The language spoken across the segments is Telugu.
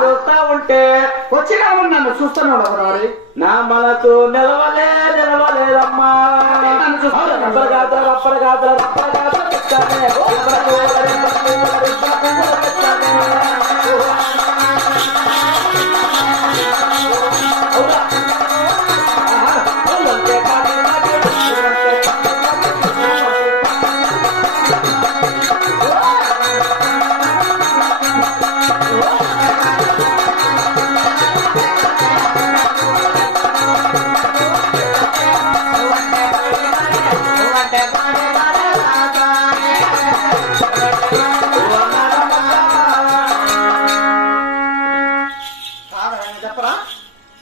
చూస్తా ఉంటే వచ్చినా నన్ను చూస్తున్నాడు మరి నా మనసు నిలవలేదమ్మా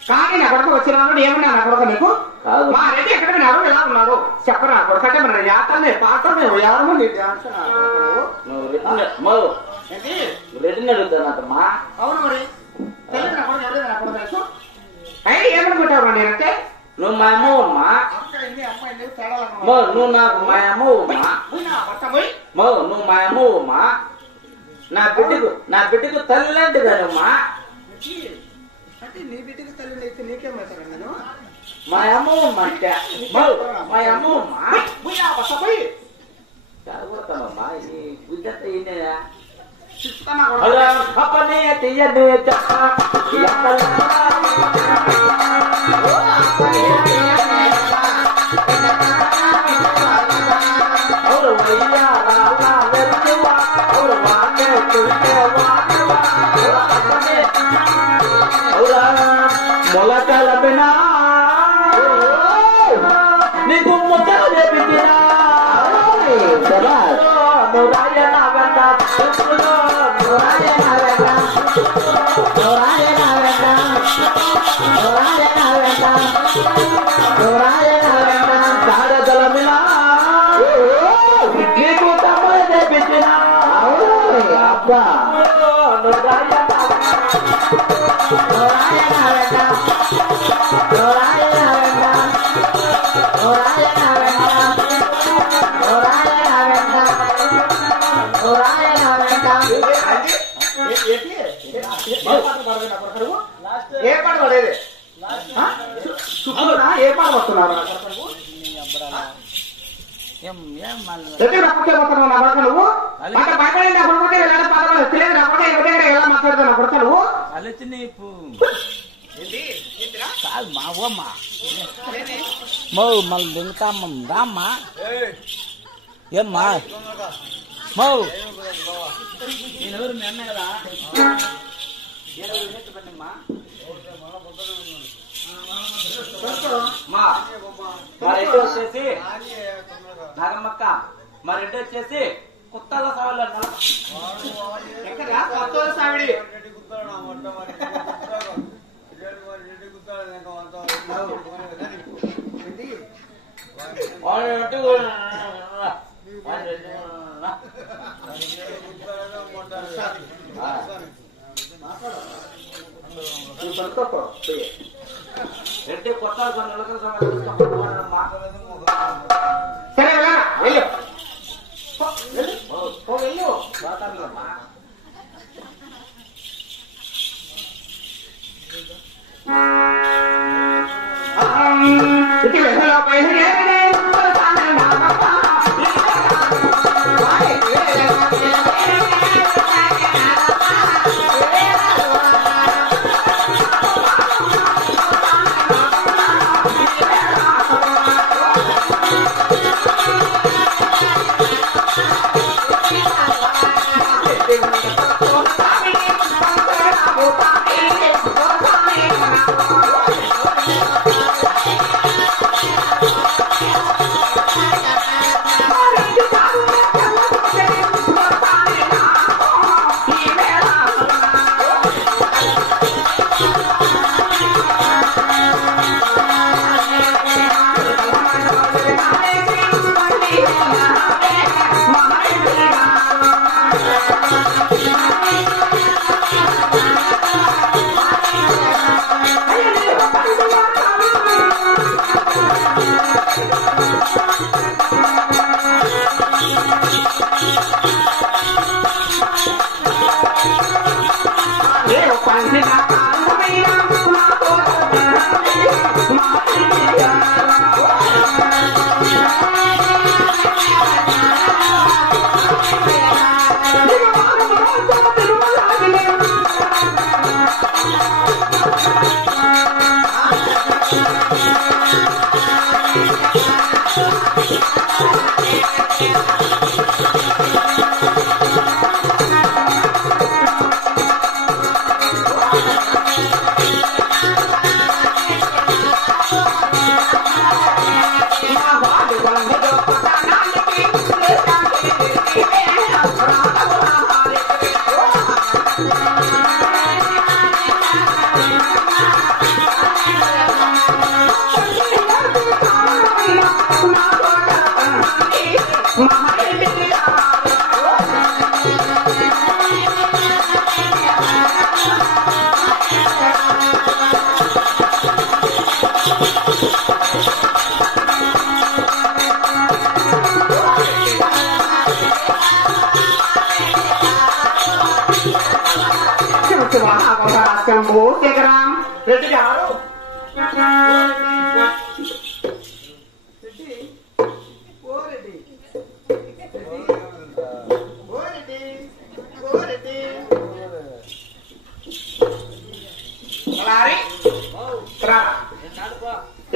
కానీ నా కొడుకు వచ్చిన ఏమన్నా నా కొడుకు నీకు మా రెడ్డి ఎక్కడ విన్నారు ఎలా ఉన్నాడు చెప్పరా కొడుకంటే మన యాత్రలే పాత్రమే ఎవరమో నీ డాన్స్ రెడ్డిని అడుగుతానమ్మా. అవును మరి తెలుగు నా కొడుకు ఎవరు నా కొడుకు తెలుసు అయితే ఏమనుకుంటావు నేనంటే నువ్వు మా అమ్మమ్మా నువ్వు నాకు మా అమ్మమ్మా నువ్వు మా అమ్మమ్మా నా బిడ్డకు తల్లిలాంటి దానమ్మా. అంటే నీ బిడ్డకి తల్లి అయితే నీకేమవుతాను నేను మా అమ్మమ్మ అంటే మా అమ్మమ్మ చదవతానమ్మా ఈ బుద్ధంత ఈయన అప్పనే తీయను మొలకల బినా నీకు ముద్ద చేపించినా నీకు తమ్మ చేపించినా అబ్బా ఏ పాట పడేది ఏ పాట వస్తున్నారు నువ్వు అంటే భయపడి నా కొడుకుంటే వెళ్ళాలి పాట తెలియదు నా కొడుకు ఎవరి దగ్గర ఎలా మాట్లాడతావు నా కొడుకు నువ్వు కాదు మా అమ్మ మళ్ళీ దిగుతామ్మ రామ్మా ఏమ్మా నేనెవరు మీ అన్న కదా మా రెడ్డి వచ్చేసి నాగమ్మక్క మా రెడ్డి వచ్చేసి కొత్తల సవాళ్ళు కొత్త సావిడి రెడ్డి కొత్త సరే వెళ్ళు శంభో శేఖరం రెడ్డి గారు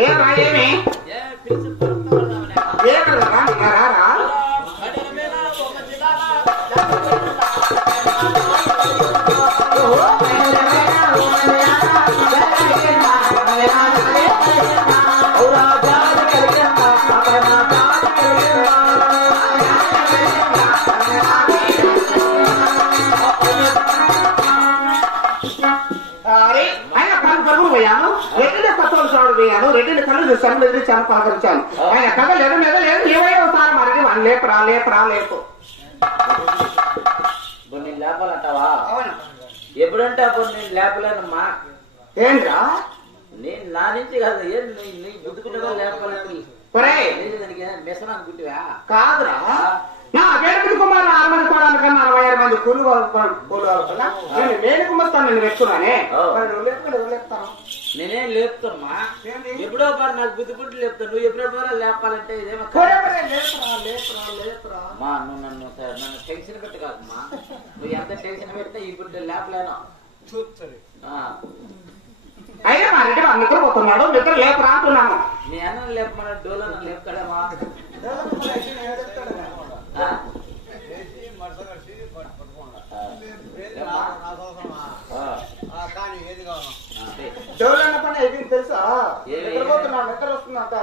ఏమా ఏమి ఏమరా పోయాను రెడ్డిని కళ్ళు చూశాను ఎదిరించాను పలకరించాను ఆయన కథ లేదు మీద లేదు ఏమై వస్తారు మరి వాళ్ళు లేపరా లేపరా లేపు నేను లేపాలంటావా ఎప్పుడంటే అప్పుడు నేను లేపలేనమ్మా ఏంట్రా నేను నా నుంచి కాదు ఏం నీ బుద్ధిగా లేపాలని మిషన్ అనుకుంటువా కాదురా నా వేడుకల కుమారు 6 మంది కోడాలకన్నా 66 మంది కూలి కన్నా నేను వేణు కుమార్తాను నేను పెట్టుకున్నానే లేపుతాను నేనేం లేపుతామ్మా ఎప్పుడో పారు నాకు బుద్ధి పుట్టి లేపుతాను నువ్వు ఎప్పుడో లేపాలంటే ఇదేమో మా నువ్వు నన్ను టెన్షన్ పెట్టి కాదమ్మా నువ్వు ఎంత టెన్షన్ పెడితే ఇప్పుడు లేపలేను అయినా మా రెడ్డి మా నిద్ర పోతున్నాడు నిద్ర లేపరా అంటున్నాను నీ అన్న లేపమన్నా డోలన్న లేపుతాడమ్మా డోలన్న పని అయిపోయింది తెలుసా నిద్రపోతున్నాడు నిద్ర వస్తుందంట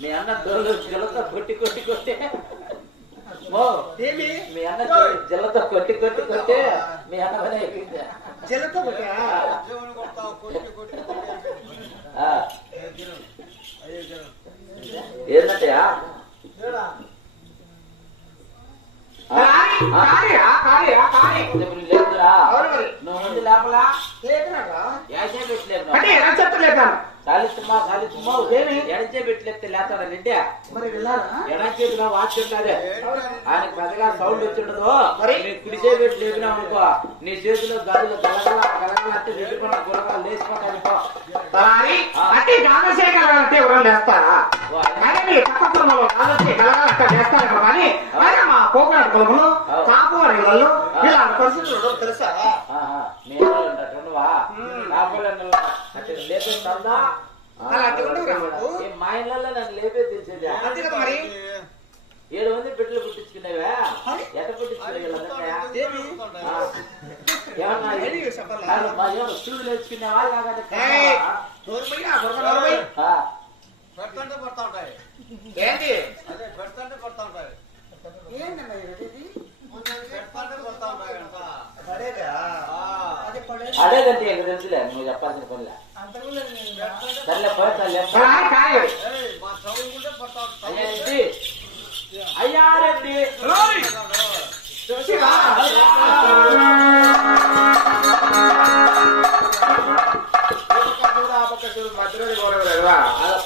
మీ అన్న డోలు జలతో కొట్టి కొట్టి కొట్టే మీ అన్న జలతో కొట్టి కొట్టి కొట్టే మీ అన్న పని అయిపోయింది జలతో ఏంటంటయా లేదురా నువ్వు ముందు లేపలా చెప్పలేదు కాలిస్తుమ్మా కాలిస్తుమ్మా ఎడంచే పెట్టలేస్తే లేస్తాడా రెడ్డి ఎడంచేతిలో వాచ్ ఉంటాడే ఆయనకు పెద్దగా సౌండ్ వచ్చిండదు నీ కుడిచే పెట్టి లేపినావు అనుకో నీ చేతిలో గాలిలో గలగల గలగల అంటే రెడ్డిపన్న గురగలు లేచిపోతాయి అంటే ఎవరైనా లేస్తారా లేస్తారు కానీ మా పోకడాడు పొలములు కాపువారి ఇళ్ళు ఇలాంటి పరిస్థితులు తెలుసా లేపుతుందా మా ఇళ్ళల్లో నన్ను లేపే తెలిసేది 7 మంది బిడ్డలు పుట్టించుకునేవా ఎట్ట పుట్టించుకునే ఏమన్నా స్కూల్ నేర్చుకునేవా ఏంటి అదేదంటే తెలుసులే నువ్వు చెప్పాల్సిన పనిలే సర్లే పోతాలే అయ్యారెడ్డి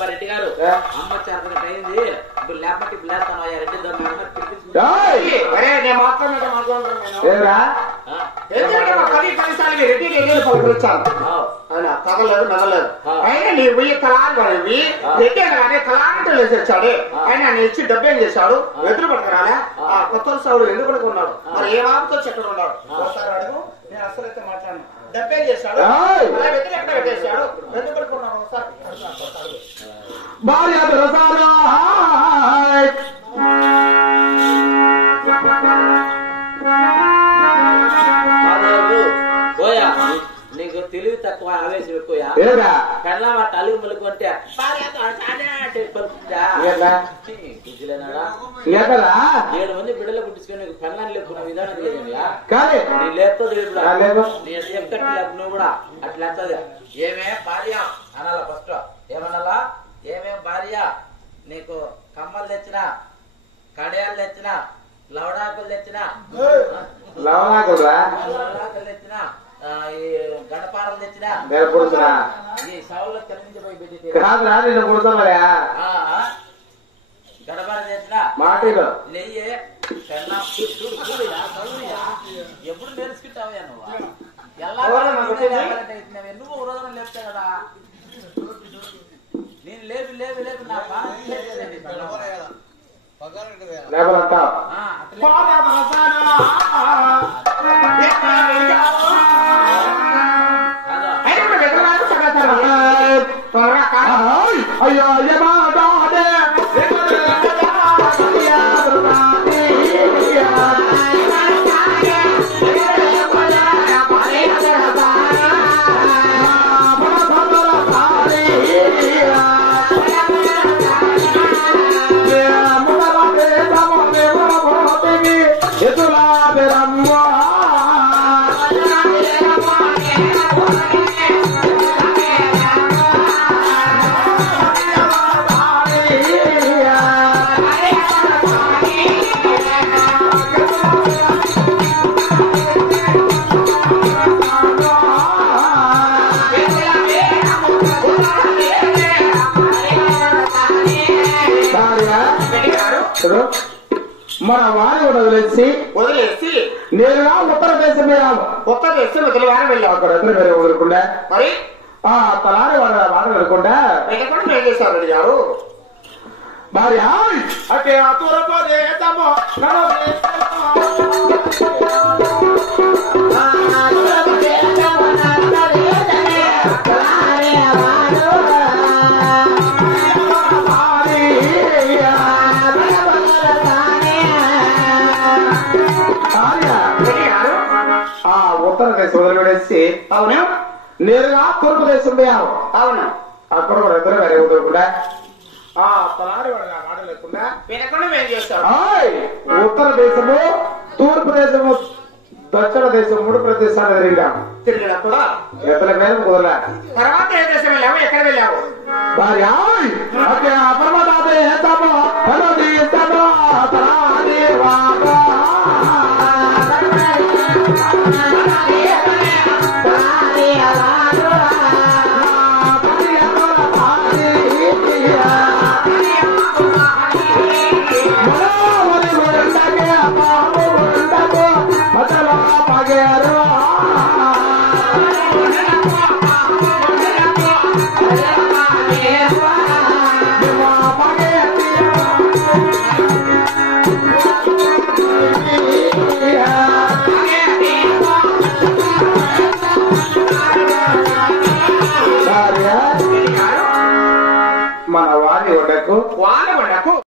రెడ్డి గారు అమ్మ చేత అయింది ఇప్పుడు లేకపోతే ఇప్పుడు లేస్తాను అయ్యా రెడ్డి నేను కదలేదు మెదలేదు అయినా నీ వెయ్యి కళావి రెడ్డి కానీ కళాంటే లేచాడు ఆయన ఆయన ఇచ్చి డబ్బేం చేశాడు ఎదురు పట్టుకురాలే ఆ కొత్త సౌడు ఎందుకు కొన్నాడు మరి ఏ వాపుతో చెక్కడ ఉన్నాడు ఒకసారి అడుగు నేను అసలైతే మాట్లాడను డబ్బేం చేశాడు వ్యక్తులు ఎక్కడ పెట్టేశాడు ఎందుకు పట్టుకున్నాడు ఒకసారి భార్య నీకు తెలివి తక్కువ ఆవేశం ఎక్కువ కళ్ళ మాట అలుగు మలుగు అంటే లేనాడా లేకదా 7 మంది బిడ్డలు పుట్టించుకొని పెళ్ళాన్ని లేపుకున్న విధానం లేదన్నా కాదే నీ లేపుతుంది లేదు నీ ఎక్కట్లు లేపు నువ్వు కూడా అట్లా ఎత్తది ఏమే భార్య అనాలా ఫస్ట్ ఏమనాలా ఏమేం భార్య నీకు కమ్మలు తెచ్చినా కడియాలు తెచ్చినా లవడాకులు తెచ్చినా లవణాకురా లవడాకులు తెచ్చినా ఈ గడపారలు తెచ్చినా నేర్పుడుతున్నా ఈ సౌల్లో తెలించిపోయి పెట్టి కాదురా నిన్ను పుడుతున్నాయా గడపార తెచ్చినా మాటలు నెయ్యి ఎప్పుడు నేర్చుకుంటావా నువ్వు ఎలా నువ్వు రోజున లేపుతా కదా నేను లేపి లేపి లేపి నా లేపలంటావు అయ్యో మన వారి వదిలేసి నేరుగా ఉత్తర దేశం వెళ్ళాము ఉత్తర దేశం వదిలి వారం వెళ్ళాం అక్కడ ఎదురు వేరే వదులుకుండా మరి తలారి వాడ వెళ్ళకుండా వెళ్ళకుండా ఏం చేశారు అడిగారు మరి అంటే ఆ తూరపు దేశము ఉత్తర దేశం వదిలిపెట్టేసి అవును నేరుగా తూర్పు దేశం పోయాము అవును అక్కడ కూడా ఇద్దరు వేరే వదలకుండా తలారి వాడు మాట లేకుండా వినకుండా ఏం చేస్తారు ఉత్తర దేశము తూర్పు దేశము దక్షిణ దేశం 3 ప్రదేశాలు తిరిగినప్పుడు ఎత్తల మీద కుదరలే తర్వాత ఏ దేశం వెళ్ళావు ఎక్కడ వెళ్ళావు భార్య అపరమదాత ఏతాము మన వారి వడకు